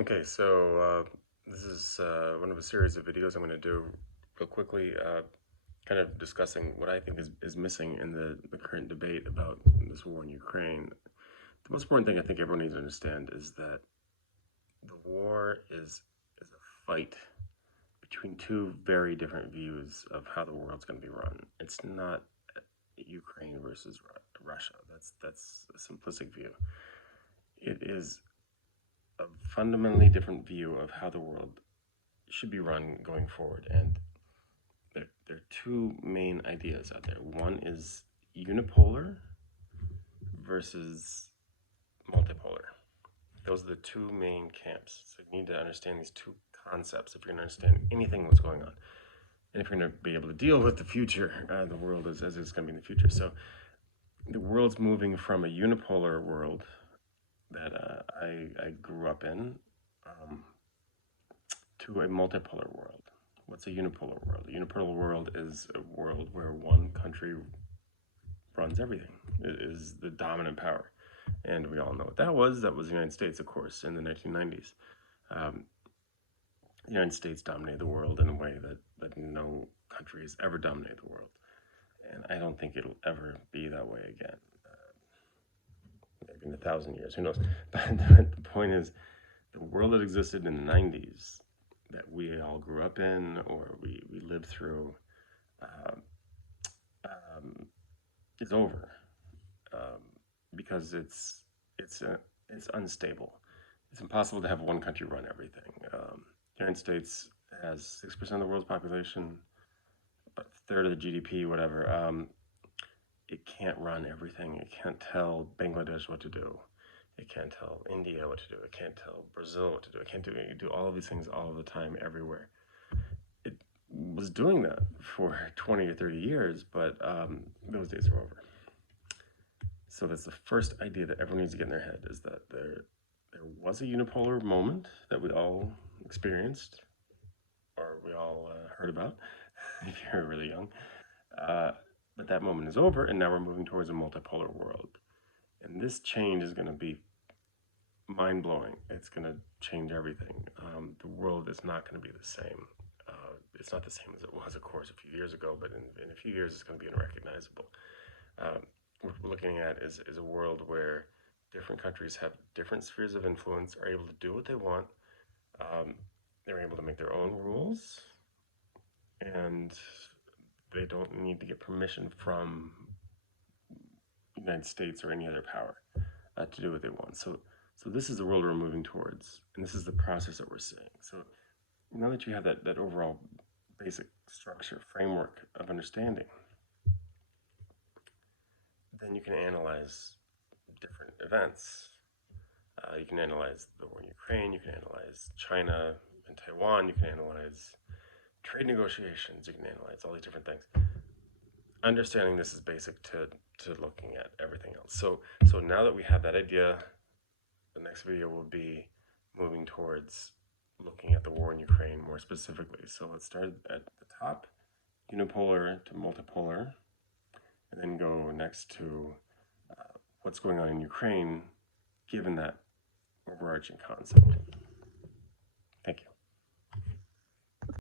Okay, so this is one of a series of videos I'm going to do real quickly, kind of discussing what I think is missing in the current debate about this war in Ukraine. The most important thing I think everyone needs to understand is that the war is a fight between two very different views of how the world's going to be run. It's not Ukraine versus Russia. That's a simplistic view. It is a fundamentally different view of how the world should be run going forward. And there are two main ideas out there. One is unipolar versus multipolar. Those are the two main camps. So you need to understand these two concepts if you're going to understand anything what's going on. And if you're going to be able to deal with the future, the world as it's going to be in the future. So the world's moving from a unipolar world that I grew up in to a multipolar world. What's a unipolar world? A unipolar world is a world where one country runs everything. It is the dominant power. And we all know what that was. That was the United States, of course, in the 1990s. Um, the United States dominated the world in a way that no country has ever dominated the world. And I don't think it'll ever be that way again. Maybe in 1,000 years, who knows? But the point is, the world that existed in the 90s that we all grew up in or we lived through uh, um, is over because it's unstable. It's impossible to have one country run everything. The United States has 6% of the world's population, a third of the GDP, whatever. It can't run everything. It can't tell Bangladesh what to do. It can't tell India what to do. It can't tell Brazil what to do. It can't do all of these things all of the time, everywhere. It was doing that for 20 or 30 years, but those days are over. So that's the first idea that everyone needs to get in their head is that there was a unipolar moment that we all experienced or we all heard about if you're really young. But that moment is over, and now we're moving towards a multipolar world. And this change is going to be mind blowing. It's going to change everything. The world is not going to be the same. It's not the same as it was, of course, a few years ago, but in a few years, it's going to be unrecognizable. What we're looking at is a world where different countries have different spheres of influence, are able to do what they want. They're able to make their own rules, and they don't need to get permission from the United States or any other power to do what they want. So this is the world we're moving towards, and this is the process that we're seeing. So now that you have that overall basic structure, framework of understanding, then you can analyze different events. You can analyze the war in Ukraine, you can analyze China and Taiwan, you can analyze trade negotiations, you can analyze all these different things. Understanding this is basic to looking at everything else. So now that we have that idea, the next video will be moving towards looking at the war in Ukraine more specifically. So let's start at the top, unipolar to multipolar, and then go next to what's going on in Ukraine given that overarching concept.